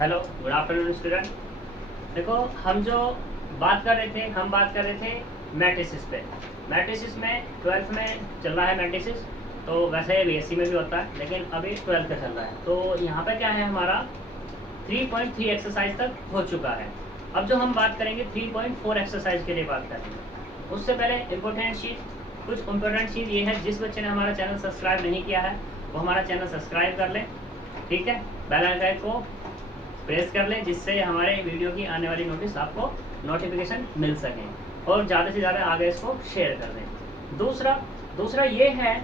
Hello, good afternoon student. देखो, हम बात कर रहे थे मैट्रिसेस पे। मैट्रिसेस में 12th में चल रहा है मैट्रिसेस, तो वैसे बीएससी में भी होता है, लेकिन अभी 12th का चल रहा है। तो यहाँ पे क्या है, हमारा 3.3 एक्सरसाइज तक हो चुका है। अब जो हम बात करेंगे 3.4 एक्सरसाइज के लिए बात करेंगे। उससे पहले कुछ इम्पोर्टेंट चीज़ ये है, जिस बच्चे ने हमारा चैनल सब्सक्राइब नहीं किया है वो हमारा चैनल सब्सक्राइब कर लें, ठीक है। बेल आइकन को प्रेस कर लें, जिससे हमारे वीडियो की आने वाली नोटिस आपको नोटिफिकेशन मिल सकें, और ज़्यादा से ज़्यादा आगे इसको शेयर कर दें। दूसरा ये है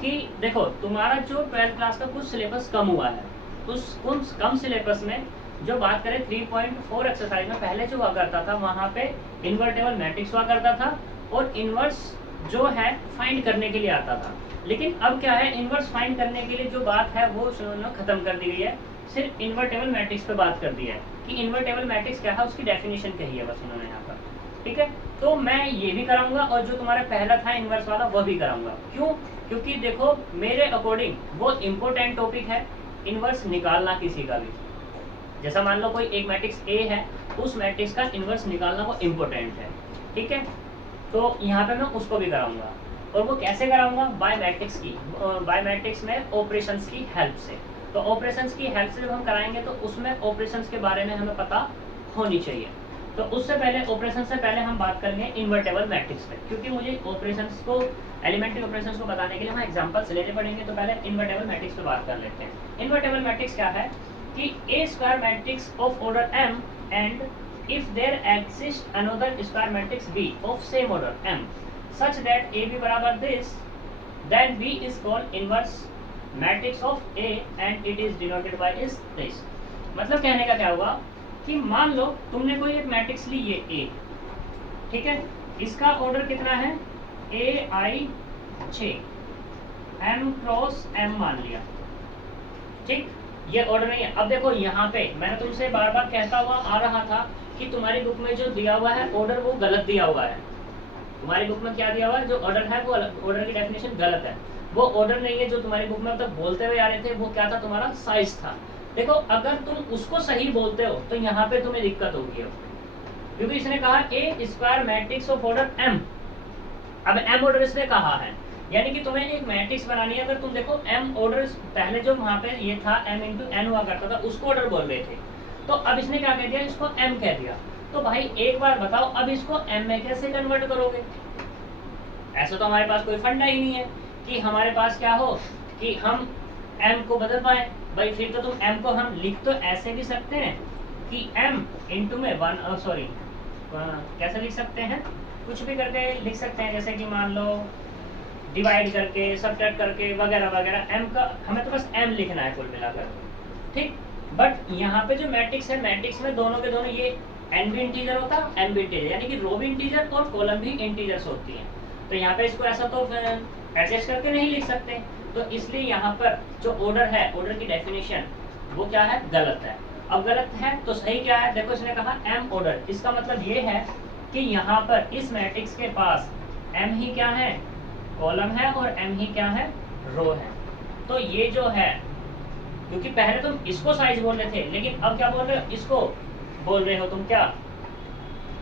कि देखो, तुम्हारा जो 12th क्लास का कुछ सिलेबस कम हुआ है, उन कम सिलेबस में जो बात करें 3.4 एक्सरसाइज में पहले जो हुआ करता था, वहाँ पे इन्वर्टेबल मैट्रिक्स हुआ करता था और इन्वर्स जो है फाइंड करने के लिए आता था। लेकिन अब क्या है, इन्वर्स फाइंड करने के लिए जो बात है वो उन्होंने ख़त्म कर दी है, सिर्फ इन्वर्टेबल मैट्रिक्स पे बात कर दी है कि इन्वर्टेबल मैट्रिक्स क्या है, उसकी डेफिनेशन कही है बस उन्होंने यहाँ पर, ठीक है। तो मैं ये भी कराऊंगा और जो तुम्हारा पहला था इन्वर्स वाला वो भी कराऊंगा। क्यों? क्योंकि देखो, मेरे अकॉर्डिंग वो इम्पोर्टेंट टॉपिक है इन्वर्स निकालना किसी का भी। जैसा मान लो कोई एक मैट्रिक्स ए है, उस मैट्रिक्स का इन्वर्स निकालना वो इम्पोर्टेंट है, ठीक है। तो यहाँ पे मैं उसको भी कराऊंगा, और वो कैसे कराऊंगा? बाय मैट्रिक्स में ऑपरेशंस की हेल्प से। तो ऑपरेशंस की हेल्प से जब हम कराएंगे तो उसमें ऑपरेशंस के बारे में हमें पता होनी चाहिए। तो उससे पहले, ऑपरेशन से पहले हम बात करेंगे इन्वर्टेबल मैट्रिक्स पे, क्योंकि मुझे ऑपरेशंस को, एलिमेंट्री ऑपरेशंस को बताने के लिए हम एग्जांपल्स लेने पड़ेंगे। तो पहले इन्वर्टेबल मैट्रिक्स पे बात कर लेते हैं। इन्वर्टेबल मैट्रिक्स क्या है कि a square matrix of order m and if there exists another square matrix B of same order M such that AB बराबर this, then B is called inverse matrix of A and it is denoted by is this। मतलब कहने का क्या हुआ कि मान लो तुमने कोई एक मैट्रिक्स ली, ये A, ठीक है। इसका ऑर्डर कितना है? AI6 M क्रॉस M मान लिया, ठीक। ये ऑर्डर नहीं है। अब देखो, यहाँ पे मैंने तुमसे बार बार कहता हुआ आ रहा था कि तुम्हारी बुक में जो दिया हुआ है ऑर्डर वो गलत दिया हुआ है। तुम्हारी बुक में क्या दिया हुआ है? जो ऑर्डर है वो ऑर्डर की डेफिनेशन गलत है। वो ऑर्डर नहीं है जो तुम्हारी बुक में अब तक बोलते हुए आ रहे थे, वो क्या था? तुम्हारा साइज था। देखो, अगर तुम उसको सही बोलते हो तो यहाँ पे तुम्हें दिक्कत होगी, क्योंकि इसने कहा a square matrix of order M. अब एम ऑर्डर इसने कहा है, यानी कि तुम्हें एक मैट्रिक्स बनानी है। अगर तुम देखो, एम ऑर्डर पहले जो वहाँ पे ये था m इंटू एन हुआ करता था, उसको ऑर्डर बोल रहे थे। तो अब इसने क्या कह दिया? इसको m कह दिया। तो भाई एक बार बताओ, अब इसको m में कैसे कन्वर्ट करोगे? ऐसा तो हमारे पास कोई फंडा ही नहीं है कि हमारे पास क्या हो कि हम m को बदल पाए। भाई फिर तो तुम m को हम लिख तो ऐसे भी सकते हैं कि m इंटू में कैसे लिख सकते हैं? कुछ भी करके लिख सकते हैं, जैसे कि मान लो डिवाइड करके, सब्ट्रैक्ट करके, वगैरह वगैरह। m का हमें तो बस m लिखना है कुल मिलाकर, ठीक। बट यहाँ पे जो मैट्रिक्स है, मैट्रिक्स में दोनों के दोनों ये n भी इंटीजर होता है, m भी इंटीजर, यानी कि रो भी इंटीजर और कॉलम भी इंटीजर्स होती हैं। तो यहाँ पे इसको ऐसा तो एडजस्ट करके नहीं लिख सकते, तो इसलिए यहाँ पर जो ऑर्डर है, ऑर्डर की डेफिनेशन वो क्या है? गलत है। अब गलत है तो सही क्या है? देखो, इसने कहा m ऑर्डर, इसका मतलब ये है कि यहाँ पर इस मैट्रिक्स के पास m ही क्या है? कॉलम है, और m ही क्या है? रो है। तो ये जो है, क्योंकि पहले तुम इसको साइज बोल रहे थे, लेकिन अब क्या बोल रहे हो? इसको बोल रहे हो तुम, क्या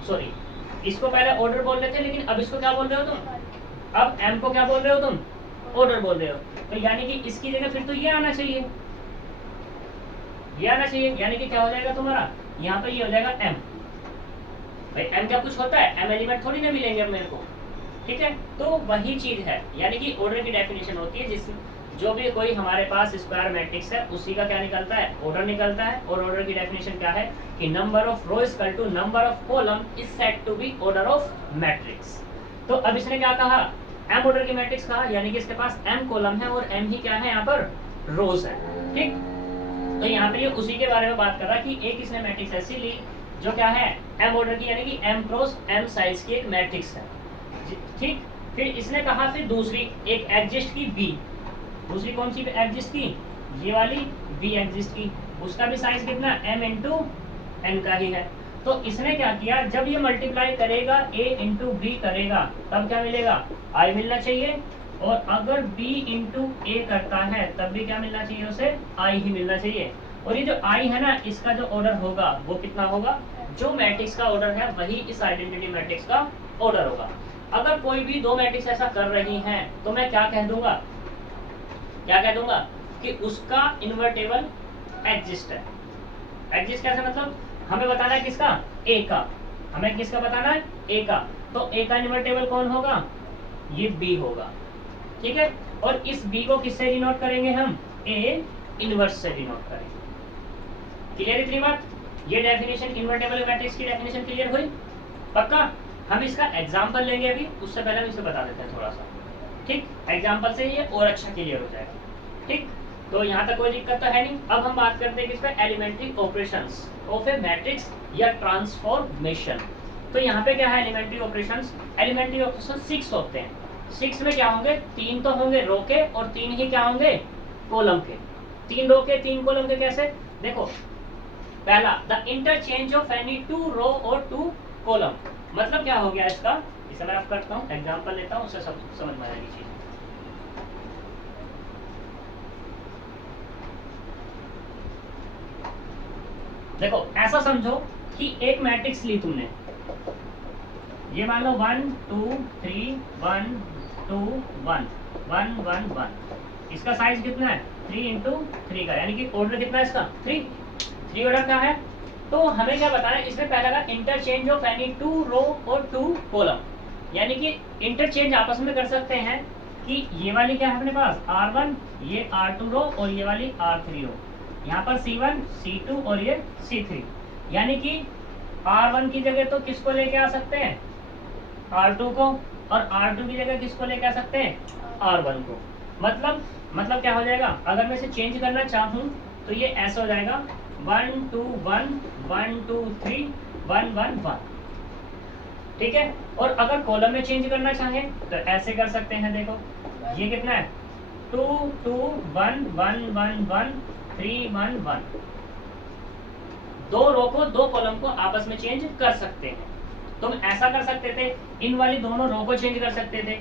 सॉरी, इसको पहले ऑर्डर बोल रहे थे, लेकिन अब इसको क्या बोल रहे हो तुम? अब m को क्या बोल रहे हो तुम? ऑर्डर बोल रहे हो। तो यानी कि इसकी जगह फिर तो ये आना चाहिए, ये आना चाहिए, यानी कि क्या हो जाएगा तुम्हारा? यहाँ पे ये हो जाएगा m। भाई m क्या कुछ होता है? m एलिमेंट थोड़ी ना मिलेंगे अब मेरे को, ठीक है। तो वही चीज है, यानी कि ऑर्डर की डेफिनेशन होती है, जिस जो भी कोई हमारे पास स्क्वायर मैट्रिक्स है उसी का क्या निकलता है? ऑर्डर निकलता है। और ऑर्डर की डेफिनेशन क्या है कि number of row equal to number of column is said to be order of matrix. तो अब इसने क्या कहा? m ऑर्डर की मैट्रिक्स कहा, यानी कि इसके पास m कॉलम है और m ही क्या है? यहाँ पर रोज है, ठीक। तो यहाँ पे ये उसी के बारे में बात कर रहा है कि एक इसने मैट्रिक्स ऐसी ली जो क्या है? m ऑर्डर की, यानी कि m क्रॉस m साइज की एक मैट्रिक्स है, ठीक। फिर इसने कहा फिर दूसरी एक एग्जिस्ट की B, दूसरी कौन सी एग्जिस्ट की? ये वाली B एग्जिस्ट की, उसका भी साइज कितना? m इंटू एन का ही है। तो इसने क्या किया? जब ये मल्टीप्लाई करेगा A इंटू बी करेगा, तब क्या मिलेगा? I मिलना चाहिए, और अगर B इंटू ए करता है तब भी क्या मिलना चाहिए? उसे I ही मिलना चाहिए। और ये जो आई है ना, इसका जो ऑर्डर होगा वो कितना होगा, जो मैट्रिक्स का ऑर्डर है वही इस आइडेंटिटी मैट्रिक्स का ऑर्डर होगा। अगर कोई भी दो मैट्रिक्स ऐसा कर रही हैं तो मैं क्या कह दूंगा, क्या कह दूंगा कि उसका इन्वर्टेबल एग्जिस्ट है। एग्जिस्ट कैसे, मतलब हमें बताना है किसका, ए का, हमें किसका बताना है, ए का। तो ए का इन्वर्टेबल कौन होगा, ये बी होगा, ठीक है। और इस बी को किससे डिनोट करेंगे हम, ए इनवर्स से डिनोट करेंगे। क्लियर इतनी बात, ये डेफिनेशन इन्वर्टेबल मैट्रिक्स की डेफिनेशन क्लियर हुई, पक्का। हम इसका एग्जांपल लेंगे अभी, उससे पहले हम इसे बता देते हैं थोड़ा सा, ठीक। एग्जांपल से ये और अच्छा क्लियर हो जाएगा, ठीक। तो यहाँ तक कोई दिक्कत तो है नहीं। अब हम बात करते हैं किस पे, elementary operations of a matrix या ट्रांसफॉर्मेशन। तो यहाँ पे क्या है, एलिमेंट्री ऑपरेशंस। एलिमेंट्री ऑपरेशन 6 होते हैं। 6 में क्या होंगे, 3 तो होंगे रो के और 3 ही क्या होंगे, कॉलम के। 3 रो के 3 कॉलम के कैसे, देखो पहला, द इंटरचेंज ऑफ एनी 2 रो और 2 कॉलम। मतलब क्या हो गया इसका, इसे मैं रफ करता हूँ, एग्जांपल लेता हूँ, उससे सब समझ में आएगी चीज। देखो ऐसा समझो कि एक मैट्रिक्स ली तुमने, ये मान लो 1 2 3 1 2 1 1 1 1। इसका साइज कितना है, 3 इंटू 3 का, यानी कि ऑर्डर कितना है इसका, 3 ऑर्डर का है। तो हमें क्या बताना है, इसमें पहला का इंटरचेंज ऑफ एनी 2 रो और 2 कॉलम, यानी कि इंटरचेंज आपस में कर सकते हैं कि ये वाली क्या है अपने पास R1, ये R2 रो और ये वाली R3 रो, यहाँ पर C1 C2 और ये C3, यानी कि R1 की जगह तो किसको लेके आ सकते हैं, R2 को, और R2 की जगह किसको लेके आ सकते हैं, R1 को। मतलब क्या हो जाएगा, अगर मैं इसे चेंज करना चाहूँ तो ये ऐसा हो जाएगा 1 2 1 1 2 3 1 1 1, ठीक है। और अगर कॉलम में चेंज करना चाहें तो ऐसे कर सकते हैं, देखो ये कितना है 2 2 1 1 1 1 3 1 1। 2 रो को 2 कॉलम को आपस में चेंज कर सकते हैं। तुम ऐसा कर सकते थे, इन वाली दोनों रो को चेंज कर सकते थे,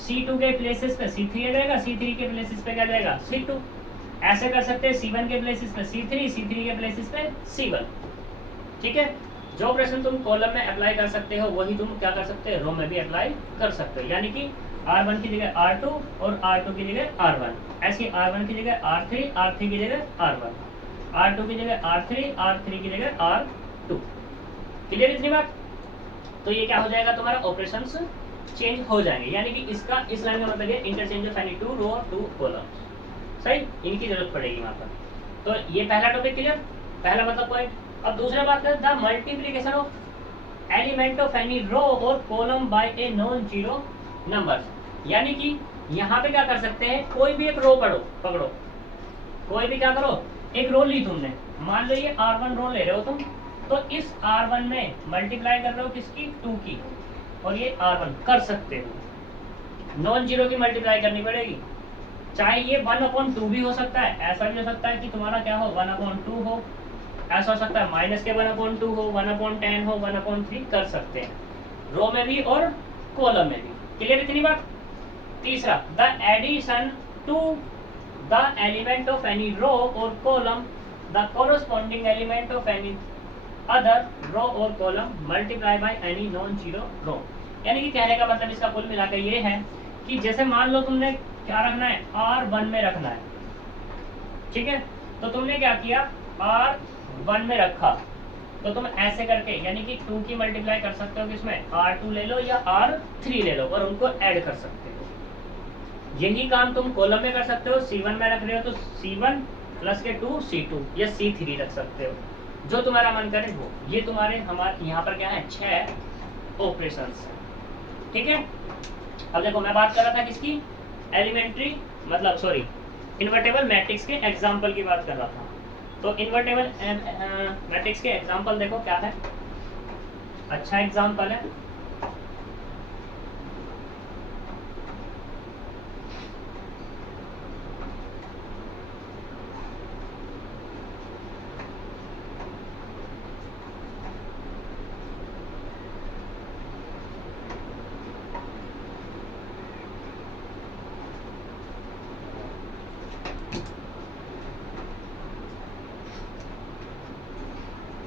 C2 के प्लेसेस पे C3 आ जाएगा, C3 के प्लेसेस पे क्या जाएगा, C2। ऐसे कर सकते हैं, C1 के प्लेसेस पे C3, C3 के प्लेसेस पे C1, ठीक है। जो ऑपरेशन तुम कॉलम में अप्लाई कर सकते हो वही तुम क्या कर सकते हो, रो में भी अप्लाई कर सकते हो, यानी कि R1 की जगह R2 और R2 की जगह R1, ऐसी R1 की जगह R3, R3 की जगह R1, R2 की जगह R3, R3 की जगह R2। क्लियर इतनी बात। तो ये क्या हो जाएगा, तुम्हारा ऑपरेशंस चेंज हो जाएंगे, यानी कि इसका इस लाइन का मतलब है इंटरचेंज ऑफ एनी 2 रो और 2 कॉलम, सही, इनकी जरूरत पड़ेगी वहां पर। तो ये पहला टॉपिक क्लियर, पहला मतलब पॉइंट। अब दूसरा बात करें, the multiplication of element of any row और column by a non zero number, यानी कि यहाँ पे क्या कर सकते हैं, कोई भी एक रो पकड़ो, कोई भी क्या करो, एक रो ली तुमने, मान लो ये R1 रो ले रहे हो तुम, तो इस R1 में मल्टीप्लाई कर रहे हो किसकी, 2 की, और ये R1 कर सकते हो, नॉन जीरो की मल्टीप्लाई करनी पड़ेगी, चाहे ये 1/2 भी हो सकता है, ऐसा भी हो सकता है कि तुम्हारा क्या हो 1/2 हो, ऐसा हो सकता है माइनस के 1/2 हो, 1/10 हो, 1/3 कर सकते हैं, रो में भी और कॉलम में भी। क्लियर इतनी बात। तीसरा, the addition to the element of any row और column the corresponding element of any other row और column multiply by any non zero row, यानी कि कहने का मतलब इसका कुल मिलाकर ये है कि जैसे मान लो तुमने क्या रखना है, R1 में रखना है, ठीक है। तो तुमने क्या किया, R1 में रखा, तो तुम ऐसे करके यानी कि 2 की मल्टीप्लाई कर सकते हो किसमें, R2 ले लो या R3 ले लो और उनको ऐड कर सकते हो। यही काम तुम कॉलम में कर सकते हो, C1 में रख रहे हो तो C1 प्लस के 2 C2 या C3 रख सकते हो, जो तुम्हारा मन करे वो। ये तुम्हारे हमारे यहाँ पर क्या है, 6 ऑपरेशंस, ठीक है। अब देखो मैं बात कर रहा था किसकी, एलिमेंट्री मतलब सॉरी इन्वर्टेबल मैट्रिक्स के एग्जाम्पल की बात कर रहा था। तो इन्वर्टेबल मैट्रिक्स के एग्जाम्पल देखो क्या है, अच्छा एग्जाम्पल है,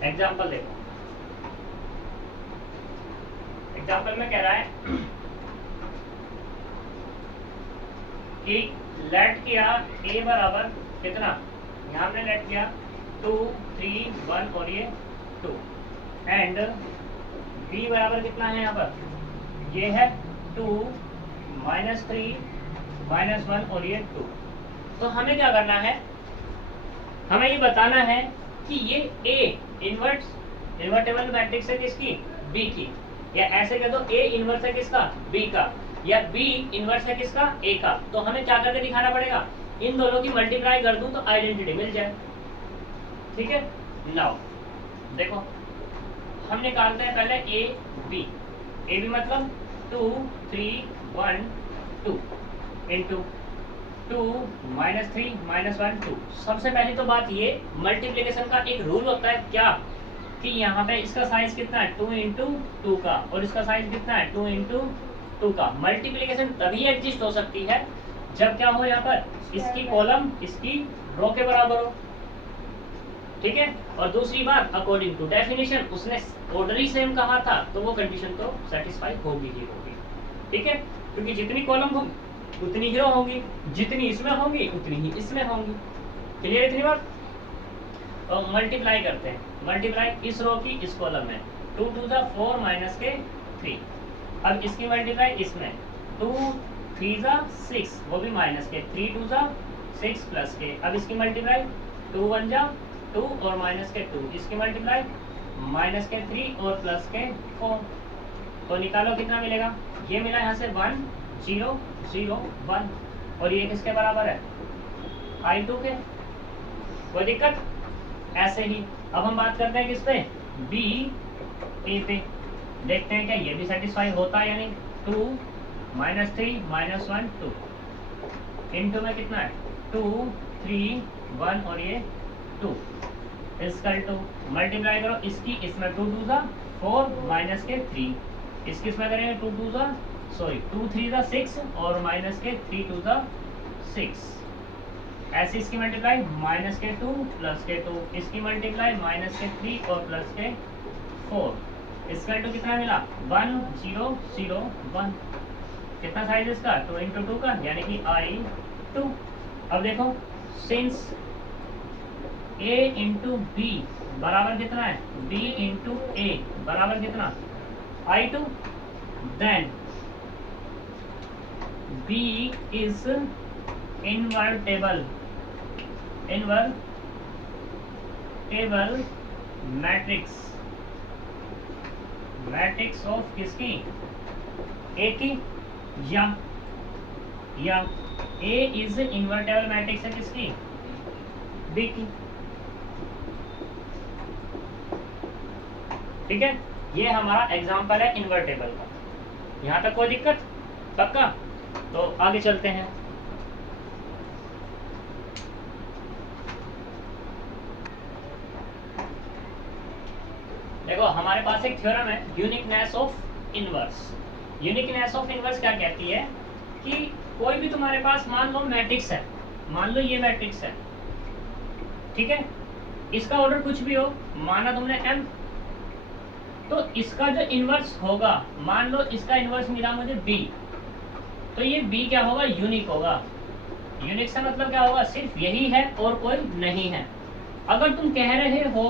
एग्जाम्पल देखो, एग्जाम्पल में कह रहा है कि लेट किया ए बराबर कितना, यहाँ हमने लेट किया 2 3 1 और ये 2 एंड बी बराबर कितना है यहाँ पर, ये है 2 -3 -1 और ये 2। तो हमें क्या करना है, हमें ये बताना है कि ये ए इन्वर्टेबल मैट्रिक्स है किसकी, बी की, या ऐसे कह दो ए इन्वर्स है किसका, बी का, या बी इन्वर्स है किसका, ए का। तो हमें क्या करके दिखाना पड़ेगा, इन दोनों की मल्टीप्लाई कर दूं तो आइडेंटिटी मिल जाए। ठीक है, नाउ देखो हम निकालते हैं पहले ए बी मतलब 2 3 1 2 इंटू 2 -3 -1 2। सबसे पहली तो बात ये, मल्टीप्लिकेशन का एक रूल होता है क्या, कि यहाँ पे इसका साइज कितना है 2 इंटू 2 का, और इसका साइज कितना है 2 इंटू 2 का। मल्टीप्लिकेशन तभी एग्जिस्ट हो सकती है जब क्या हो, यहाँ पर इसकी कॉलम इसकी रो के बराबर हो। ठीक है, और दूसरी बात अकॉर्डिंग टू डेफिनेशन उसने ऑर्डर ही सेम कहा था, तो वो कंडीशन तो सेटिस्फाई होगी ही होगी। ठीक है, क्योंकि जितनी कॉलम होगी उतनी ही रो होंगी, जितनी इसमें होंगी उतनी ही इसमें होंगी। क्लियर इतनी बात। तो मल्टीप्लाई करते हैं, मल्टीप्लाई इस रो की इस कॉलम में 2 2 4 माइनस के 3। अब इसकी मल्टीप्लाई इसमें 2 3 6, वो भी माइनस के, 3 2 6 प्लस के। अब इसकी मल्टीप्लाई 2 1 2 और माइनस के 2, इसकी मल्टीप्लाई माइनस के 3 और प्लस के 4। तो निकालो कितना मिलेगा, ये मिला यहाँ से 1 0 0 1, और ये किसके बराबर है, I2 के। कोई दिक्कत। ऐसे ही अब हम बात करते हैं किस पे, बी ए पे, देखते हैं क्या ये भी सेटिस्फाई होता है या नहीं। 2 -3 -1 2 इंटू में कितना है 2 3 1 और ये 2 इसकल टू मल्टीप्लाई करो इसकी, इसमें 2 2 4 माइनस के 3, इसकी इसमें करेंगे 2 3 6 और माइनस के 3 2 6। ऐसे इसकी मल्टीप्लाई माइनस के 2 प्लस के 2, इसकी मल्टीप्लाई माइनस के 3 और प्लस के 4। इसका टू कितना मिला 1 0 0 1। कितना साइज इसका 2 इंटू 2 का, यानी कि I2। अब देखो सिंस A इंटू बी बराबर कितना है, B इंटू ए बराबर कितना I2, then B is invertible matrix of किसकी, ए की, या ए इज इन्वर्टेबल मैट्रिक्स है किसकी, बी की। ठीक है, ये हमारा एग्जांपल है इन्वर्टेबल का। यहाँ तक कोई दिक्कत, पक्का। तो आगे चलते हैं। देखो हमारे पास एक थ्योरम है uniqueness of inverse. Uniqueness of inverse क्या कहती है कि कोई भी तुम्हारे पास मान लो मैट्रिक्स है, मान लो ये मैट्रिक्स है, ठीक है, इसका ऑर्डर कुछ भी हो, माना तुमने m, तो इसका जो इनवर्स होगा, मान लो इसका इनवर्स मिला मुझे b, तो ये b क्या होगा, यूनिक होगा। यूनिक से मतलब क्या होगा, सिर्फ यही है और कोई नहीं है। अगर तुम कह रहे हो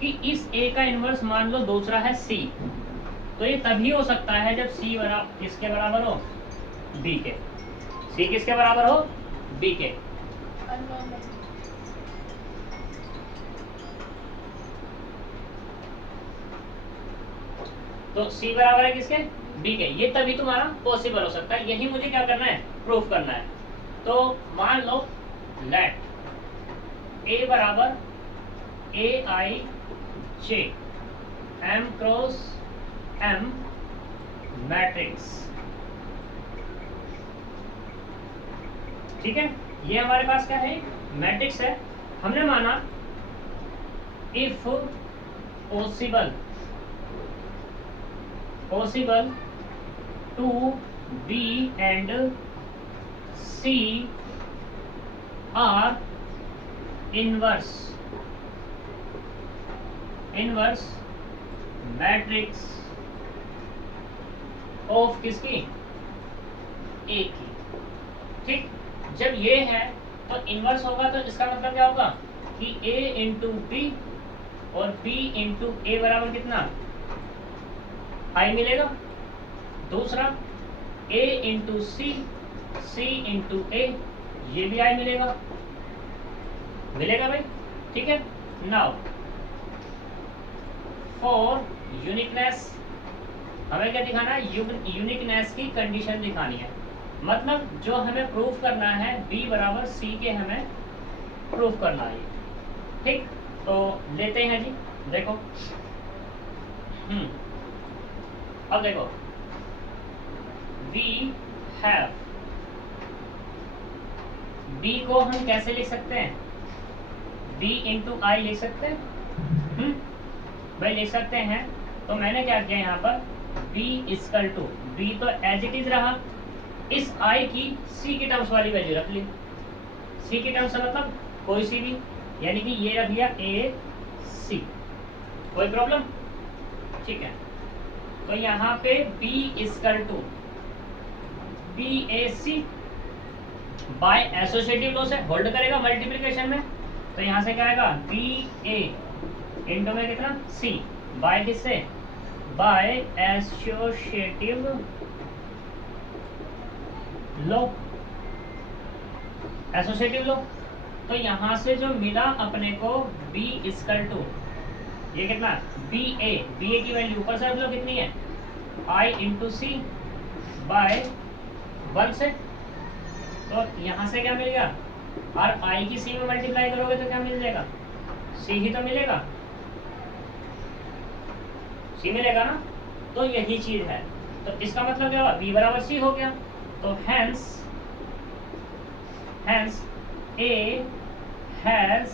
कि इस a का इनवर्स मान लो दूसरा है c, तो ये तभी हो सकता है जब c बराबर किसके बराबर हो, b के। c किसके बराबर हो, b के। तो c बराबर है किसके, b के। ये तभी तुम्हारा पॉसिबल हो सकता है, यही मुझे क्या करना है, प्रूफ करना है। तो मान लो लेट a बराबर aij m cross m matrix. ठीक है, ये हमारे पास क्या है, मैट्रिक्स है। हमने माना if possible to b and c are inverse inverse matrix of किसकी, ए की। ठीक, जब ये है तो इनवर्स होगा तो इसका मतलब क्या होगा कि a इंटू बी और b इंटू ए बराबर कितना, i मिलेगा। दूसरा a into C, c into A, ये भी i मिलेगा, मिलेगा भाई। ठीक है, नाउ फॉर यूनिकनेस, हमें क्या दिखाना है, यूनिकनेस की कंडीशन दिखानी है। मतलब जो हमें प्रूफ करना है b बराबर c के हमें प्रूफ करना है। ठीक, तो लेते हैं जी, देखो अब देखो वी हैव, b को हम कैसे लिख सकते हैं, b इंटू आई लिख सकते हैं। भाई लिख सकते हैं, तो मैंने क्या किया यहाँ पर b इक्वल टू, b तो एज इट इज रहा, इस i की c की टर्म्स वाली वैल्यू रख ली। c की टर्म्स मतलब कोई सी भी, यानी कि ये रख लिया ए सी, कोई प्रॉब्लम। ठीक है, तो यहाँ पे b equal to B A C by associative law से होल्ड करेगा मल्टीप्लिकेशन में, तो यहाँ से क्या आएगा बी ए इंटू में कितना सी, बाय किससे, by associative law, associative law. तो यहाँ से जो मिला अपने को b इक्वल टू, ये कितना बी ए की वैल्यू ऊपर से लो कितनी है, i इंटू सी बाय 1 से, तो यहाँ से क्या मिलेगा, और i की c में मल्टीप्लाई करोगे तो क्या मिल जाएगा, c ही तो मिलेगा, c मिलेगा ना। तो यही चीज है, तो इसका मतलब क्या हुआ, b बराबर c हो गया। तो hence a has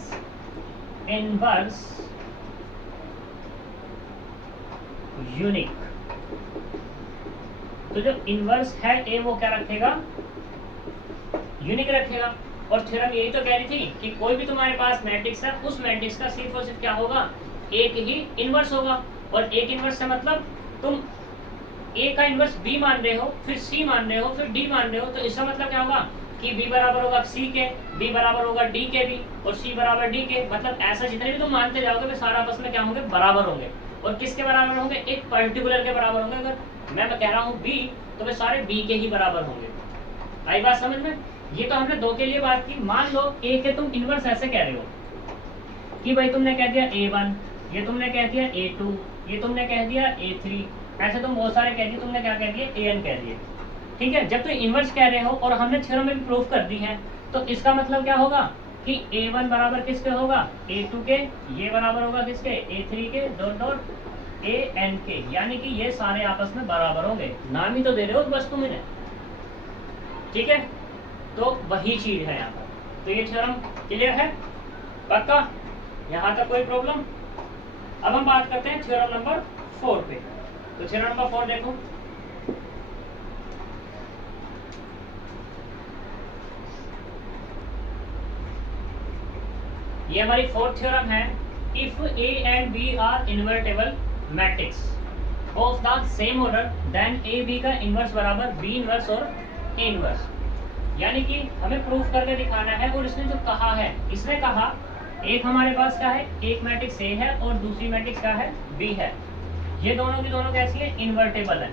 inverse unique, तो जो इनवर्स है ए वो क्या रखेगा, यूनिक रखेगा। और थ्योरम यही तो कह रही थी कि कोई भी तुम्हारे पास मैट्रिक्स है, उस मैट्रिक्स का सिर्फ और सिर्फ क्या होगा, एक ही इनवर्स होगा। और एक इनवर्स से मतलब तुम ए का इनवर्स बी मान रहे हो, फिर सी मान रहे हो, फिर डी मान रहे हो, तो इसका मतलब क्या होगा कि b बराबर होगा c के, b बराबर होगा d के भी, और c बराबर d के। मतलब ऐसा जितने भी तुम मानते जाओगे वे सारा आपस में क्या होंगे, बराबर होंगे। और किसके बराबर होंगे, एक पर्टिकुलर के बराबर होंगे। अगर मैं कह रहा हूँ b, तो वे सारे b के ही बराबर होंगे। आई बात समझ में। ये तो हमने दो के लिए बात की। मान लो a के तुम इनवर्स ऐसे कह रहे हो कि भाई तुमने कह दिया a1, ये तुमने कह दिया a2, ये तुमने कह दिया a3, ऐसे तुम बहुत सारे कह दिए, तुमने क्या कह दिए an कह दिए। ठीक है, जब तुम इनवर्स कह रहे हो और हमने थ्योरम में भी प्रूफ कर दी है, तो इसका मतलब क्या होगा कि a1 बराबर किसके होगा, a2 के, ये बराबर होगा किसके, a3 के, डॉट डॉट an के, यानी कि ये सारे आपस में बराबर होंगे। नाम ही तो दे रहे हो बस तुम इन्हें। ठीक है, तो वही चीज है यहाँ पर। तो ये थ्योरम क्लियर है, पक्का, यहाँ तक कोई प्रॉब्लम। अब हम बात करते हैं थ्योरम नंबर 4 पे। तो थ्योरम नंबर 4 देखो, ये हमारी फोर्थ थ्योरम है। If A and B are invertible matrix of the same order, then A B का इनवर्स बराबर बी इनवर्स और ए इनवर्स। यानी कि हमें प्रूफ करके दिखाना है। और इसने जो कहा है, इसने कहा एक हमारे पास क्या है, एक मैट्रिक्स ए है और दूसरी मैट्रिक्स क्या है, बी है। ये दोनों की दोनों कैसी है, इन्वर्टेबल है।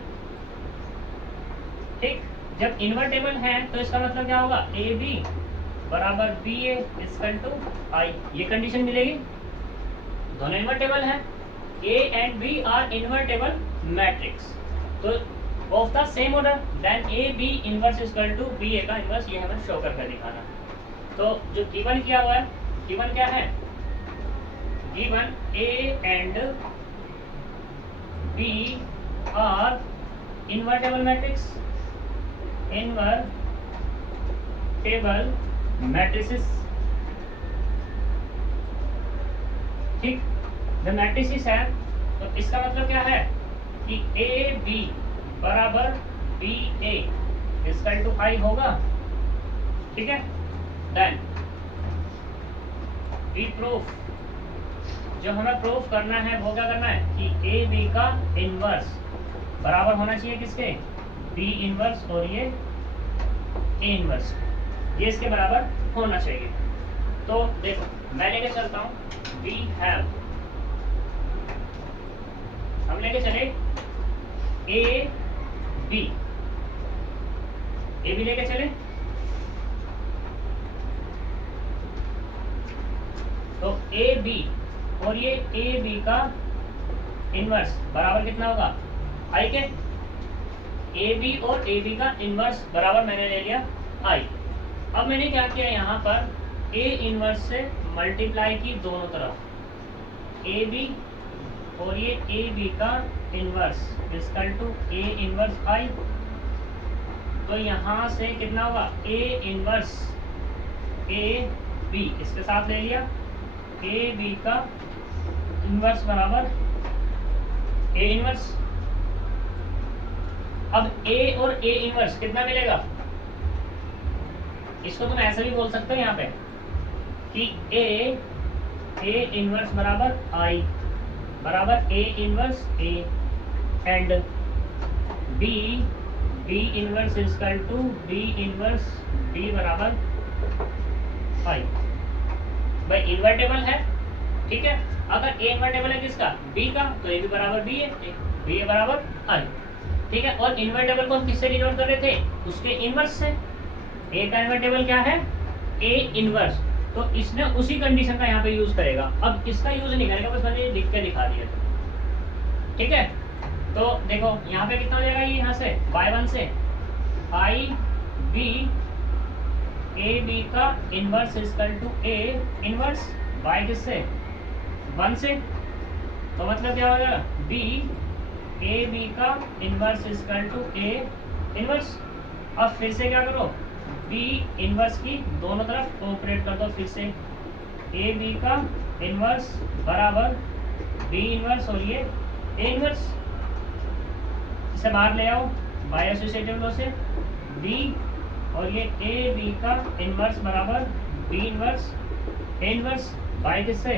ठीक, जब इन्वर्टेबल है तो इसका मतलब क्या होगा, ए बी बराबर B A equal to I, ये कंडीशन मिलेगी। दोनों इन्वर्टेबल हैं, A and B are invertible matrix, तो of the same order, then A B inverse equal to B A का इनवर्स, ये हमें शो करके दिखाना। तो जो गिवन किया हुआ है, गिवन क्या है, given A and B are invertible matrix, invertible matrices. ठीक, जब मैट्रिसेस है तो इसका मतलब क्या है कि ए बी बराबर बी ए इक्वल टू आई होगा। ठीक है, देन वी प्रूफ जो हमें प्रूफ करना है वो क्या करना है कि ए बी का इनवर्स बराबर होना चाहिए किसके, बी इनवर्स, और ये ए इनवर्स, ये इसके बराबर होना चाहिए। तो देखो मैं लेके चलता हूँ वी हैव, हम लेके चले ए बी लेके चले, तो ए बी और ये ए बी का इनवर्स बराबर कितना होगा आई के, ए बी और ए बी का इनवर्स बराबर मैंने ले लिया आई। अब मैंने क्या किया यहाँ पर ए इनवर्स से मल्टीप्लाई की दोनों तरफ, ए बी और ये ए बी का inverse equal to A inverse I. तो यहाँ से कितना होगा ए इनवर्स ए बी इसके साथ ले लिया, ए बी का इनवर्स बराबर ए इनवर्स। अब ए और ए इनवर्स कितना मिलेगा, इसको तुम ऐसे भी बोल सकते हो यहाँ पे कि ए इनवर्स बराबर आई बराबर A inverse A, and B inverse equal to B inverse B बराबर आई। भाई इन्वर्टेबल है, ठीक है। अगर ए इन्वर्टेबल है किसका, बी का, तो ए भी बराबर बी है, बी ए बराबर आई, ठीक है। और इन्वर्टेबल को हम किससे डिनोट कर रहे थे, उसके इनवर्स से। ए का इन्वर्टेबल क्या है, ए इनवर्स, तो इसने उसी कंडीशन का यहाँ पे यूज करेगा। अब इसका यूज नहीं करेगा, बस मैंने लिख के दिखा दिया, ठीक है। तो देखो यहाँ पे कितना हो जाएगा, ये यहाँ से y1 से आई बी ए बी का inverse equal to A inverse y किससे 1 से, तो मतलब क्या हो जाएगा बी ए बी का inverse equal to A inverse. अब फिर से क्या करो, बी इनवर्स की दोनों तरफ ऑपरेट कर दो, फिर से ए बी का इनवर्स बराबर बी इनवर्स और ये ए इनवर्स, इसे बाहर ले आओ बाय एसोसिएटिव लॉ से, बी और ये ए बी का इनवर्स बराबर B inverse A inverse by किससे,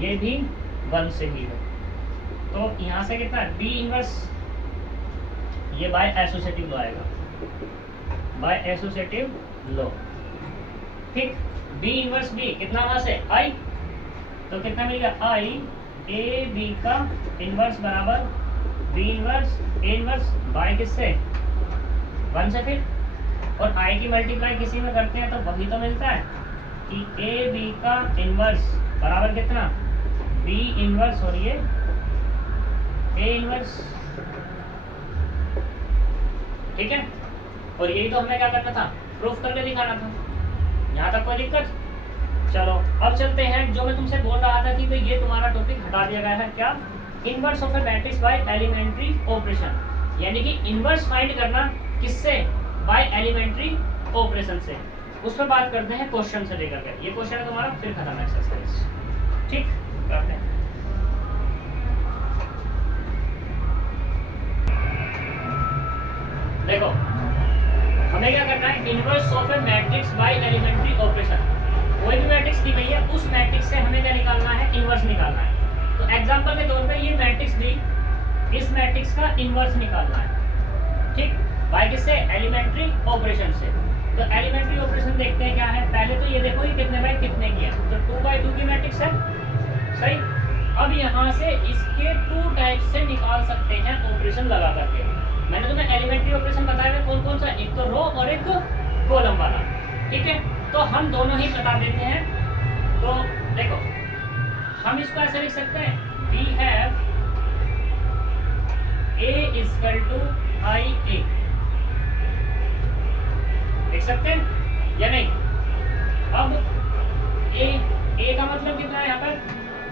ये भी 1 से ही है। तो यहाँ से कितना है बी इनवर्स, ये बाय एसोसिएटिव लॉ आएगा, बाय एसोसिएटिव लॉ, ठीक। बी इनवर्स बी कितना वहां से आई, तो कितना मिलेगा आई ए बी का इनवर्स बराबर B inverse A inverse by किससे 1 से फिर, और आई की मल्टीप्लाई किसी में करते हैं तो वही तो मिलता है कि ए बी का इनवर्स बराबर कितना बी इनवर्स और ये ए इनवर्स, ठीक है। और यही तो हमें क्या करना था, प्रूफ करके दिखाना था। यहाँ तक कोई दिक्कत, चलो अब चलते हैं। जो मैं तुमसे बोल रहा था कि भाई ये तुम्हारा टॉपिक हटा दिया गया है, क्या, inverse of a matrix by elementary operation, यानी कि इनवर्स फाइंड करना किससे, बाय एलिमेंट्री ऑपरेशन से। उस पर बात करते हैं क्वेश्चन से लेकर के, ये क्वेश्चन है तुम्हारा, फिर खत्म एक्सरसाइज, ठीक, करते हैं। देखो हमें क्या करना है, inverse of a matrix by elementary operation. कोई भी मैट्रिक्स दी गई है, उस मैट्रिक्स से हमें क्या निकालना है, इनवर्स निकालना है। तो एग्जांपल के तौर पे ये मैट्रिक्स दी, इस मैट्रिक्स का इनवर्स निकालना है, ठीक, बाय किससे, एलिमेंट्री ऑपरेशन से। तो एलिमेंट्री ऑपरेशन देखते हैं क्या है। पहले तो ये देखो ये कितने बाय कितने की है, तो 2x2 की मैट्रिक्स है, सही। अब यहाँ से इसके 2 टाइप से निकाल सकते हैं ऑपरेशन लगा करके। मैंने तुम्हें एलिमेंट्री ऑपरेशन बताया है कौन कौन सा, एक तो रो और एक तो कॉलम वाला, ठीक है। तो हम दोनों ही बता देते हैं। तो देखो हम इसको ऐसे लिख सकते हैं, we have A equal to I A, लिख सकते हैं या नहीं। अब ए का मतलब कितना है यहाँ पर,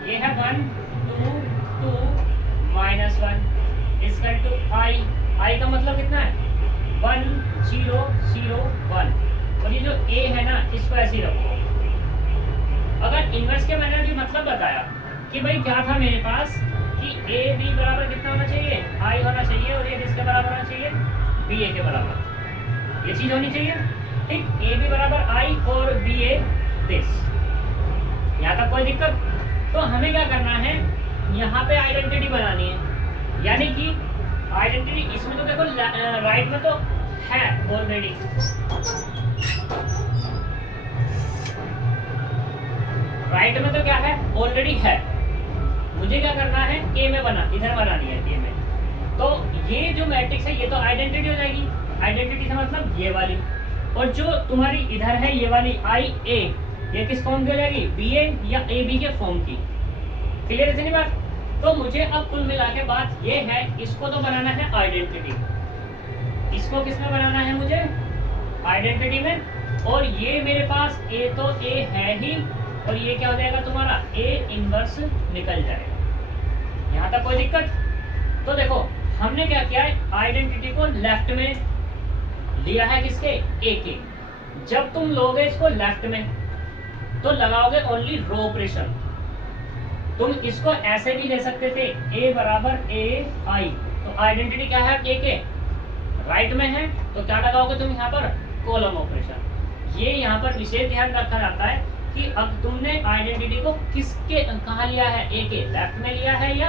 ये है 1 2 2 -1 इक्वल टू आई का मतलब कितना है 1 0 0 1, और ये जो ए है ना इसको ऐसे ही रखो। अगर इनवर्स के मैंने भी मतलब बताया कि भाई क्या था मेरे पास कि ए बी बराबर कितना होना चाहिए, आई होना चाहिए, और ये किसके बराबर होना चाहिए, बी ए के बराबर, ये चीज होनी चाहिए, ठीक। ए बी बराबर आई और बी ए दिस, यहाँ तक कोई दिक्कत, तो हमें क्या करना है, यहाँ पे आइडेंटिटी बनानी है, यानी कि आइडेंटिटी इसमें तो देखो राइट में तो है ऑलरेडी, राइट में तो क्या है ऑलरेडी है, मुझे क्या करना है ए में इधर बनानी है ए में। तो ये जो मैट्रिक्स है ये तो आइडेंटिटी हो जाएगी, आइडेंटिटी से मतलब ये वाली, और जो तुम्हारी इधर है ये वाली आई ए, ये किस फॉर्म की हो जाएगी, बी ए या ए बी के फॉर्म की। क्लियर है इतनी बात। तो मुझे अब कुल मिला के बात ये है, इसको तो बनाना है आइडेंटिटी, इसको किसमें बनाना है मुझे, आइडेंटिटी में। और ये मेरे पास ए तो ए है ही, और ये क्या हो जाएगा तुम्हारा ए इनवर्स निकल जाएगा। यहाँ तक कोई दिक्कत। तो देखो हमने क्या किया है, आइडेंटिटी को लेफ्ट में लिया है, किसके, ए के। जब तुम लोगे इसको लेफ्ट में तो लगाओगे ओनली रो ऑपरेशन। तुम इसको ऐसे भी ले सकते थे, ए बराबर ए आई, तो आइडेंटिटी क्या है ए के, राइट में है, तो क्या लगाओगे तुम यहाँ पर, कॉलम ऑपरेशन। ये यहाँ पर विशेष ध्यान रखा जाता है कि अब तुमने आइडेंटिटी को किसके कहाँ लिया है, ए के लेफ्ट में लिया है या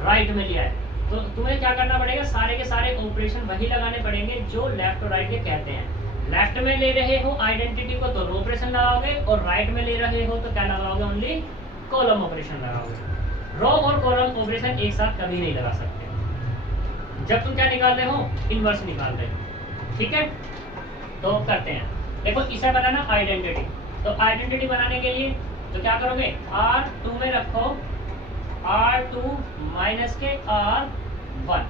राइट में लिया है। तो तुम्हें क्या करना पड़ेगा, सारे के सारे ऑपरेशन वही लगाने पड़ेंगे जो लेफ्ट और राइट के कहते हैं। लेफ्ट में ले रहे हो आइडेंटिटी को तो रो ऑपरेशन लगाओगे, और राइट में ले रहे हो तो क्या लगाओगे, ओनली कॉलम ऑपरेशन लगाओगे। रो और कॉलम ऑपरेशन एक साथ कभी नहीं लगा सकते जब तुम क्या निकाल रहे हो, इनवर्स निकाल रहे हो। ठीक है, तो करते हैं। देखो इसे बनाना आइडेंटिटी, तो आइडेंटिटी बनाने के लिए तो क्या करोगे, R2 में रखो R2 माइनस के R1,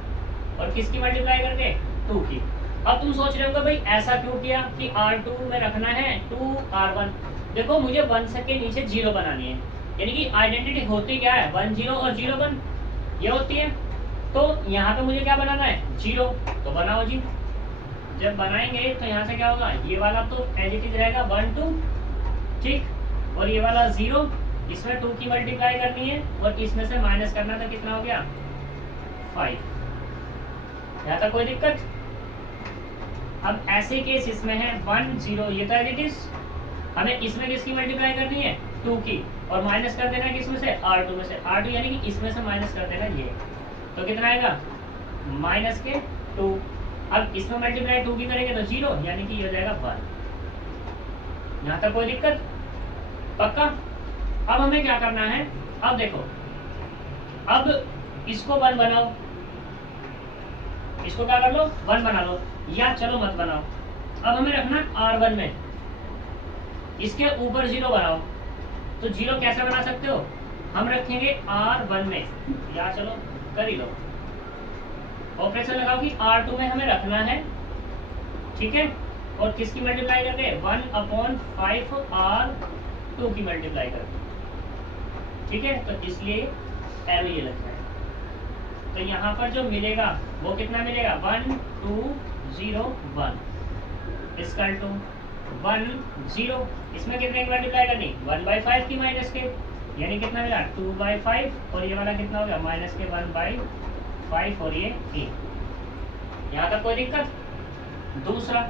और किसकी मल्टीप्लाई करके, 2 की। अब तुम सोच रहे होगे भाई ऐसा क्यों किया कि R2 में रखना है 2R1। देखो मुझे 1 से के नीचे 0 बनानी है, यानी कि आइडेंटिटी होती क्या है, 1 0 और 0 1 ये होती है। तो यहाँ पे मुझे क्या बनाना है, 0, तो बनाओ जी। जब बनाएंगे तो यहाँ से क्या होगा, ये वाला तो एज इट इज रहेगा 1 2, ठीक, और ये वाला 0, इसमें 2 की मल्टीप्लाई करनी है और इसमें से माइनस करना, तो कितना हो गया 5। यहाँ तक कोई दिक्कत। अब ऐसे केस इसमें है 1 0, ये तो एज इट इज, हमें इसमें किसकी मल्टीप्लाई करनी है, 2 की, और माइनस कर देना किसमें से, R2 में से। R2 यानी कि इसमें से माइनस कर देना ये, तो कितना आएगा माइनस के 2। अब इसमें मल्टीप्लाई 2 की करेंगे तो 0, यानी कि ये हो जाएगा 1। यहाँ तक कोई दिक्कत, पक्का। अब हमें क्या करना है, अब देखो, अब इसको 1 बनाओ, इसको क्या कर लो 1 बना लो, या चलो मत बनाओ। अब हमें रखना R1 में, इसके ऊपर 0 बनाओ। तो 0 कैसे बना सकते हो, हम रखेंगे R1 में, या चलो कर ही लो, ऑपरेशन लगाओ कि R2 में हमें रखना है, ठीक है, और किसकी मल्टीप्लाई करके 1/5 R2 की मल्टीप्लाई करके, ठीक है। तो इसलिए एरो ये लगता है। तो यहाँ पर जो मिलेगा वो कितना मिलेगा, 1 2 0 1 इक्वल टू 1 0, इसमें कितने की मल्टीप्लाई करनी, 1/5 की माइनस के, यानी कितना मिला 2/5, और ये वाला कितना हो गया माइनस के 1/5, और ये ए। यहाँ तक कोई दिक्कत। दूसरा,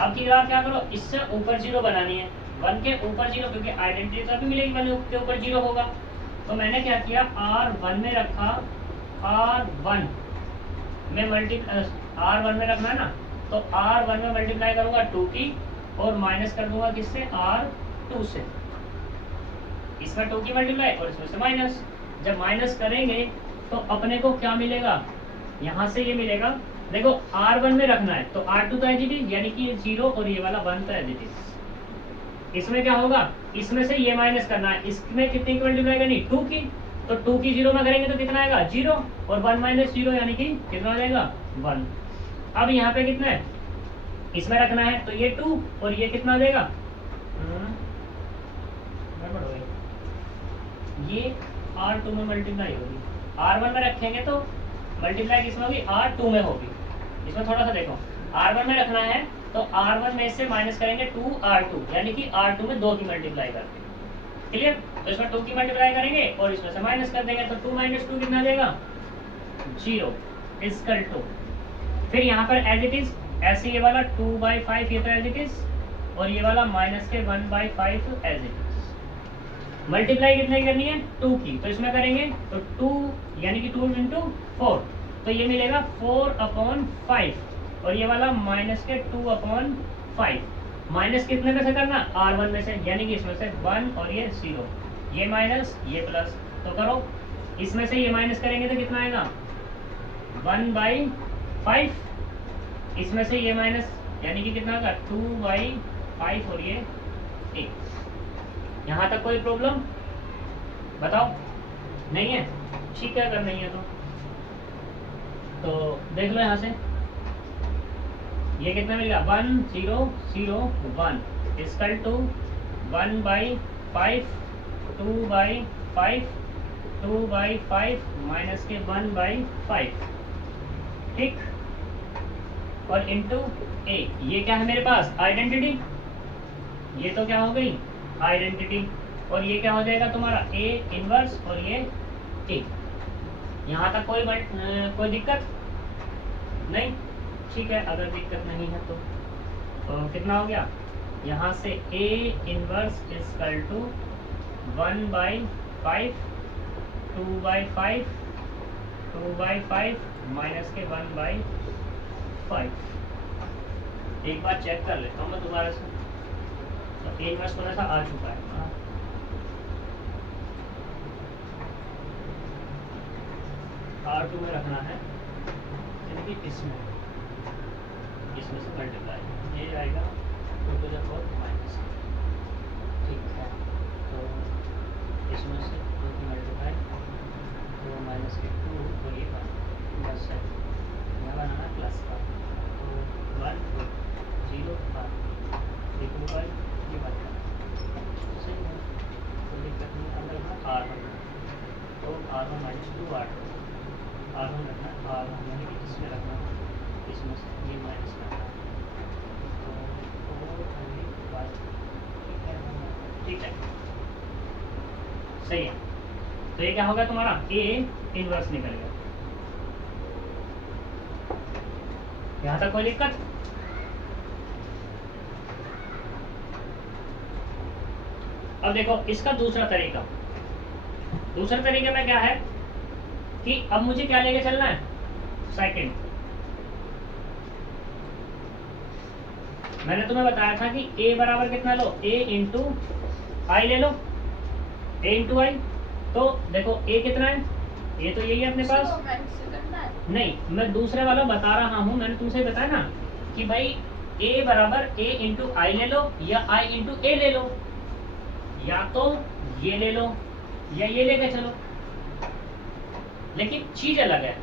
अब की बात क्या करो, इससे ऊपर 0 बनानी है, 1 के ऊपर 0, क्योंकि आइडेंटिटी तो अभी मिलेगी 1 के ऊपर 0 होगा। तो मैंने क्या किया, R1 में रखा, R1 में R1 में रखना है ना, तो R1 में मल्टीप्लाई करूंगा 2 की, और माइनस कर दूंगा किससे, R2 से। इसमें 2 की मल्टीप्लाई और इसमें से माइनस। जब माइनस करेंगे तो अपने को क्या मिलेगा, यहाँ से ये मिलेगा। देखो R1 में रखना है तो R2 तो एज इट इज, यानी कि ये 0 और ये वाला 1 तो एज इट इज। इसमें क्या होगा, इसमें से ये माइनस करना है, इसमें कितने की मल्टीप्लाई करनी, 2 की, तो 2 की 0 में करेंगे तो कितना आएगा 0, और 1 माइनस 0 यानी कि कितना हो जाएगा 1। अब यहाँ पे कितना है, इसमें रखना है तो ये 2, और ये कितना हो जाएगा, ये R2 में मल्टीप्लाई होगी, R1 में रखेंगे तो मल्टीप्लाई किसमें होगी, R2 में होगी। इसमें थोड़ा सा देखो, R1 में रखना है तो R1 में से माइनस करेंगे 2R2, यानी कि R2 में 2 की मल्टीप्लाई करके, क्लियर। तो इसमें 2 की मल्टीप्लाई करेंगे और इसमें से माइनस कर देंगे, तो 2 माइनस 2 कितना देगा 0 इक्वल टू, फिर यहाँ पर एज इट इज ऐसे ये वाला 2/5 ये तो एज इट इज, और ये वाला माइनस के 1/5 एज इट इज। मल्टीप्लाई कितने की करनी है, 2 की, तो इसमें करेंगे तो 2 यानी कि 2 इंटू 4, तो ये मिलेगा 4/5 और ये वाला माइनस के 2/5। माइनस कितने में से करना, R1 में से, यानी कि इसमें से 1 और ये 0, ये माइनस ये प्लस, तो करो इसमें से ये माइनस करेंगे तो कितना आएगा 1/5, इसमें से ये माइनस यानी कि कितना होगा 2/5 और ये 1। यहाँ तक कोई प्रॉब्लम बताओ, नहीं है? ठीक है, अगर नहीं है तो देख लो यहाँ से ये कितना मिलेगा 1 0 0 1 इक्वल टू 1/5 2/5 2/5 माइनस के 1/5, ठीक, और इंटू ए, ये क्या है मेरे पास आइडेंटिटी, ये तो क्या हो गई आइडेंटिटी, और ये क्या हो जाएगा तुम्हारा ए इनवर्स और ये ए। यहाँ तक कोई दिक्कत नहीं? ठीक है, अगर दिक्कत नहीं है तो कितना हो गया, यहाँ से A inverse equal to 1/5 2/5 2/5 minus के 1/5। एक बार चेक कर लेता हूँ मैं दोबारा से, तो ए इनवर्स थोड़ा सा आ चुका है। R2 में रखना है, यानी कि इसमें से मल्टीप्लाई ये आएगा 2⁴ माइनस, ठीक है, तो इसमें से 2 की मल्टीप्लाई तो माइनस के 2 और ये 1 प्लस है, यहाँ बनाना प्लस का, तो 1 0 1 ये 2 ये 1 सही है, कोई दिक्कत नहीं। अगर R1 तो R1 माइनस 2 R1 रखना, R1 यानी कि इसमें रखना, इसमें से ये माइनस करना, तो 4 ठीक है, सही है। तो ये क्या होगा तुम्हारा ए इनवर्स निकल गया। यहाँ तक कोई दिक्कत? अब देखो इसका दूसरा तरीका में क्या है कि अब मुझे क्या लेके चलना है, सेकंड। मैंने तुम्हें बताया था कि a बराबर कितना लो, a इंटू आई ले लो, a इंटू आई, तो देखो a कितना है, ये तो यही है अपने पास, नहीं मैं दूसरे वाला बता रहा हूँ, मैंने तुमसे बताया ना कि भाई a बराबर a इंटू आई ले लो या i इंटू a ले लो, या तो ये ले लो या ये लेकर चलो, लेकिन चीज अलग है।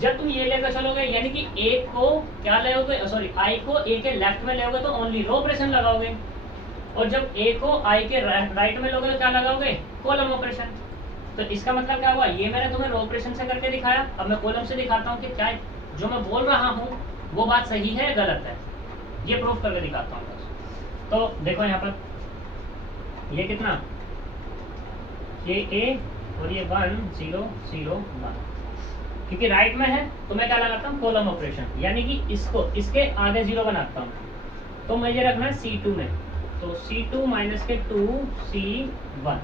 जब तुम ये लेकर चलोगे यानी कि a को क्या लोगे, सॉरी i को a के लेफ्ट में लोगे तो ओनली रो ऑपरेशन लगाओगे, और जब a को i के राइट में लोगे तो क्या लगाओगे, कॉलम ऑपरेशन। तो इसका मतलब क्या हुआ, ये मैंने तुम्हें रो ऑपरेशन से करके दिखाया, अब मैं कॉलम से दिखाता हूँ कि क्या जो मैं बोल रहा हूँ वो बात सही है गलत है, ये प्रूफ करके दिखाता हूँ बस। तो देखो यहाँ पर ये कितना, ये a और ये 1 0 0 1, क्योंकि राइट में है तो मैं क्या लगाता हूँ कॉलम ऑपरेशन, यानी कि इसको इसके आगे 0 बनाता हूँ, तो मुझे रखना है C2 में, तो C2 माइनस के 2 C1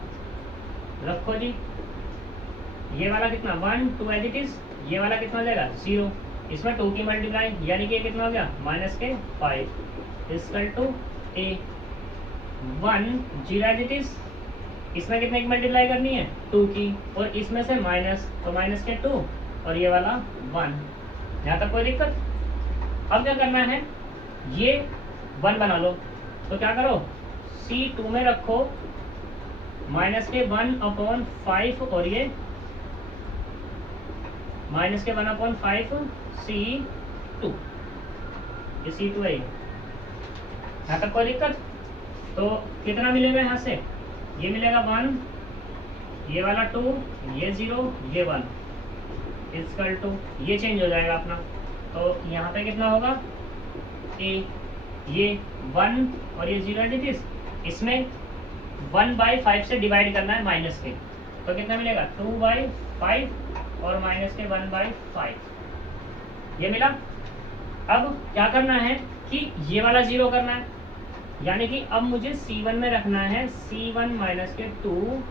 रखो जी। ये वाला कितना 1 2 एज इट इज, ये वाला कितना हो जाएगा 0, इसमें 2 की मल्टीप्लाई यानी कि कितना हो गया माइनस के 5 equal to a 1 0 as it is, इसमें कितने की मल्टीप्लाई करनी है 2 की, और इसमें से माइनस, तो माइनस के 2 और ये वाला 1। यहाँ तक कोई दिक्कत? अब क्या करना है, ये 1 बना लो, तो क्या करो C2 में रखो माइनस के 1/5 और ये माइनस के 1/5 C2, ये C2 है। यहाँ तक कोई दिक्कत? तो कितना मिलेगा यहाँ से, ये मिलेगा 1, ये वाला 2, ये 0 ये 1 इक्वल टू, ये चेंज हो जाएगा अपना, तो यहाँ पे कितना होगा a, ये 1 और ये 0 एज इट इज, इसमें 1/5 से डिवाइड करना है माइनस के, तो कितना मिलेगा 2/5 और माइनस के 1/5, ये मिला। अब क्या करना है कि ये वाला 0 करना है, यानी कि अब मुझे C1 में रखना है C1 माइनस के 2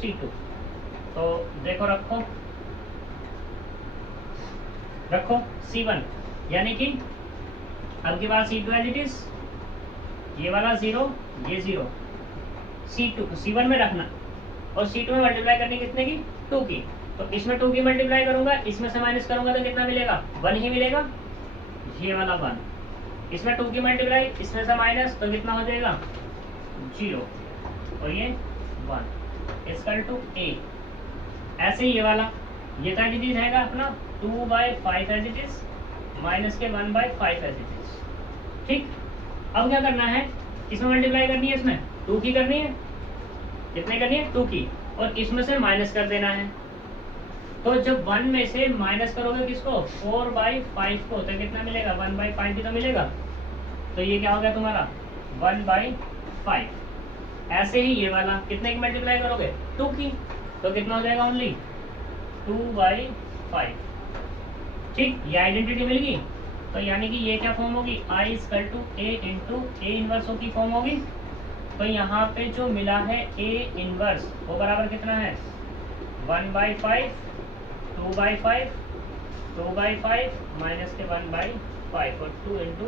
C2। तो देखो रखो C1, यानी कि अब के बाद C2 एज इट इज, ये वाला 0, ये 0, C1 में रखना और C2 में मल्टीप्लाई करनी कितने की, 2 की। तो इसमें 2 की मल्टीप्लाई करूंगा, इसमें से माइनस करूंगा तो कितना मिलेगा, 1 ही मिलेगा, ये वाला 1। इसमें 2 की मल्टीप्लाई, इसमें से माइनस तो कितना हो जाएगा, 0 और ये 1 इक्वल टू A। ऐसे ही ये वाला, ये तो एज इट इज रहेगा अपना 2/5 एज इट इज माइनस के 1/5 एज इट इज। ठीक, अब क्या करना है, इसमें मल्टीप्लाई करनी है, इसमें 2 की करनी है, कितने करनी है, 2 की, और इसमें से माइनस कर देना है। तो जब 1 में से माइनस करोगे किसको, 4/5 को, तो कितना मिलेगा, 1/5 ही तो मिलेगा। तो ये क्या हो गया तुम्हारा, 1/5। ऐसे ही ये वाला कितने की मल्टीप्लाई करोगे, 2 की, तो कितना हो जाएगा, ओनली 2/5। ठीक, ये आइडेंटिटी मिल गई। तो यानी कि ये क्या फॉर्म होगी, I = A into A inverse की फॉर्म होगी। तो यहाँ पे जो मिला है A इनवर्स वो बराबर कितना है, 1/5, 2/5, 2/5 माइनस के 1/5 और 2 इंटू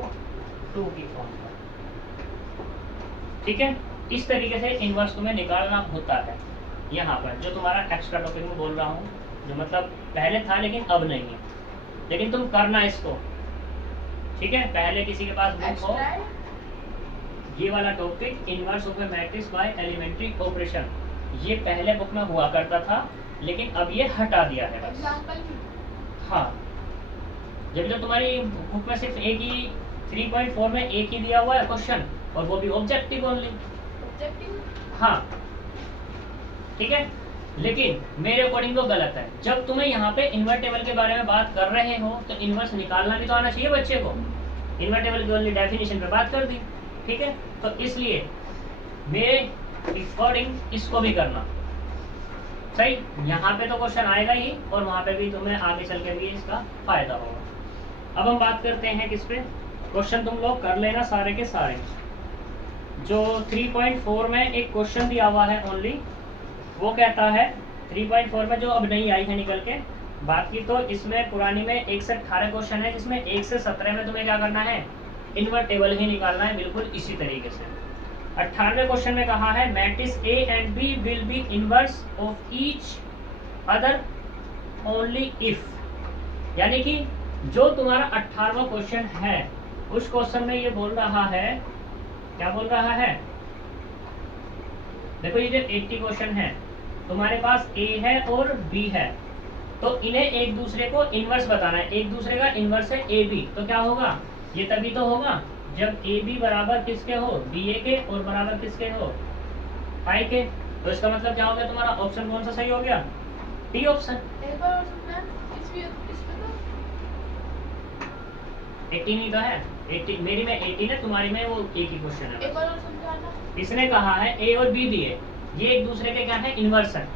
2 की फॉर्म पर। ठीक है, इस तरीके से इनवर्स तुम्हें निकालना होता है। यहाँ पर जो तुम्हारा एक्स्ट्रा टॉपिक में बोल रहा हूँ, जो मतलब पहले था लेकिन अब नहीं है, लेकिन तुम करना इसको। ठीक है, पहले किसी के पास बुक हो, ये वाला topic inverse of a matrix by elementary operation, ये पहले बुक में हुआ करता था लेकिन अब ये हटा दिया है बस। हाँ, जब तो तुम्हारी बुक में सिर्फ एक ही 3.4 में एक ही दिया हुआ है क्वेश्चन, और वो भी ऑब्जेक्टिव ओनली। हाँ ठीक है, लेकिन मेरे अकॉर्डिंग तो गलत है। जब तुम्हें यहाँ पे इन्वर्टेबल के बारे में बात कर रहे हो तो इनवर्स निकालना भी तो आना चाहिए बच्चे को। इन्वर्टेबल की ओनली डेफिनेशन पे बात कर दी, ठीक है, तो इसलिए मेरे अकॉर्डिंग इसको भी करना सही। यहाँ पे तो क्वेश्चन आएगा ही और वहाँ पे भी तुम्हें आगे चल के भी इसका फायदा होगा। अब हम बात करते हैं किस पे, क्वेश्चन तुम लोग कर लेना सारे के सारे। जो 3.4 में एक क्वेश्चन दिया हुआ है ओनली, वो कहता है 3.4 में जो अब नहीं आई है निकल के, बाकी तो इसमें पुरानी में 1 से 18 क्वेश्चन है, जिसमें 1 से 17 में तुम्हें क्या करना है, इन्वर्टेबल ही निकालना है, बिल्कुल इसी तरीके से। 18वें क्वेश्चन में कहा है matrix A and B will be inverse of each other only if, यानी कि जो तुम्हारा 18वां क्वेश्चन है उस क्वेश्चन में ये बोल रहा है, क्या बोल रहा है, देखो ये जो 80 क्वेश्चन है तुम्हारे पास A है और B है, तो इन्हें एक दूसरे को इनवर्स बताना है। एक दूसरे का इनवर्स है AB, तो क्या होगा, ये तभी तो होगा जब AB बराबर किसके हो, BA के, और बराबर किसके हो, I के। तो इसका मतलब क्या हो गया, तुम्हारा ऑप्शन कौन सा सही हो गया, डी ऑप्शन। 18 ही तो है, 80 मेरी में 18 है, तुम्हारी में वो एक ही क्वेश्चन है। इसने कहा है A और B दिए, ये एक दूसरे के क्या है, इनवर्स है,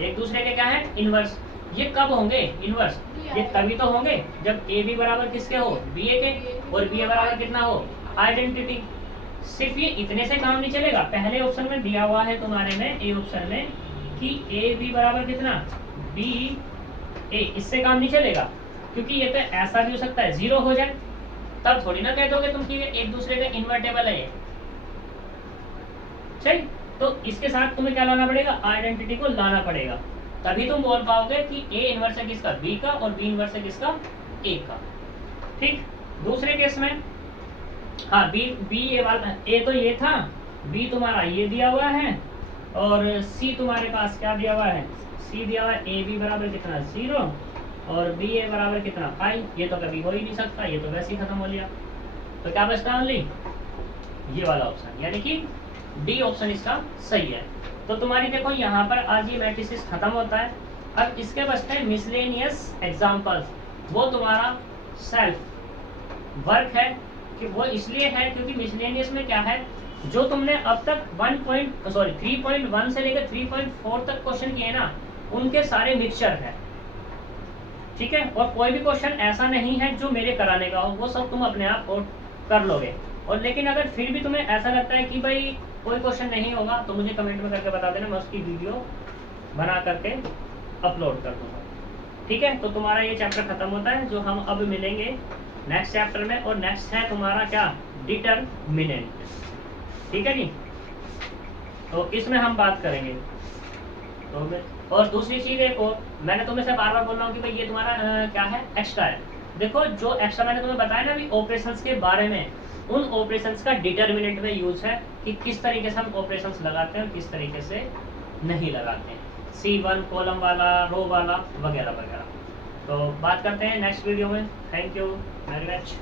एक दूसरे के क्या है, इनवर्स। ये कब होंगे इनवर्स, ये तभी तो होंगे जब AB बराबर किसके हो, BA के, और BA बराबर कितना हो, आइडेंटिटी। सिर्फ ये इतने से काम नहीं चलेगा, पहले ऑप्शन में दिया हुआ है तुम्हारे में A ऑप्शन में कि AB बराबर कितना, BA, इससे काम नहीं चलेगा, क्योंकि ये तो ऐसा भी हो सकता है 0 हो जाए, तब थोड़ी ना कह दोगे तुम कि एक दूसरे का इन्वर्टेबल है ये, सही। तो इसके साथ तुम्हें क्या लाना पड़ेगा, आइडेंटिटी को लाना पड़ेगा, तभी तुम बोल पाओगे कि A इनवर्स है किसका, B का, और B इनवर्स है किसका, A का। ठीक, दूसरे केस में हाँ B ये वाला, A तो ये था, B तुम्हारा ये दिया हुआ है, और C तुम्हारे पास क्या दिया हुआ है, C दिया हुआ है AB बराबर कितना, 0, और BA बराबर कितना, I। ये तो कभी हो ही नहीं सकता, ये तो वैसे ही खत्म हो लिया। तो क्या बचता है ओनली ये वाला ऑप्शन, यानी कि डी ऑप्शन इसका सही है। तो तुम्हारी देखो यहाँ पर आज ये मैट्रिसेस खत्म होता है। अब इसके बचते हैं मिसलेनियस एग्जाम्पल्स, वो तुम्हारा सेल्फ वर्क है, कि वो इसलिए है क्योंकि मिसलेनियस में क्या है, जो तुमने अब तक 3.1 से लेकर 3.4 तक क्वेश्चन किए ना, उनके सारे मिक्सचर है, ठीक है। और कोई भी क्वेश्चन ऐसा नहीं है जो मेरे कराने का हो, वो सब तुम अपने आप और कर लोगे। और लेकिन अगर फिर भी तुम्हें ऐसा लगता है कि भाई कोई क्वेश्चन नहीं होगा तो मुझे कमेंट में करके बता देना, मैं उसकी वीडियो बना करके अपलोड कर दूंगा। ठीक है, तो तुम्हारा ये चैप्टर खत्म होता है। जो हम अब मिलेंगे नेक्स्ट चैप्टर में, और नेक्स्ट है तुम्हारा क्या, डिटरमिनेंट। ठीक है जी, तो इसमें हम बात करेंगे। तो और दूसरी चीज़ एक और, मैंने तुम्हें से बार बार बोल रहा हूँ कि भाई ये तुम्हारा क्या है, एक्स्ट्रा है। देखो जो एक्स्ट्रा मैंने तुम्हें बताया ना अभी ऑपरेशंस के बारे में, उन ऑपरेशंस का डिटरमिनेंट में यूज है कि किस तरीके से हम ऑपरेशंस लगाते हैं और किस तरीके से नहीं लगाते हैं, C1 कॉलम वाला, रो वाला, वगैरह वगैरह। तो बात करते हैं नेक्स्ट वीडियो में। Thank you very much.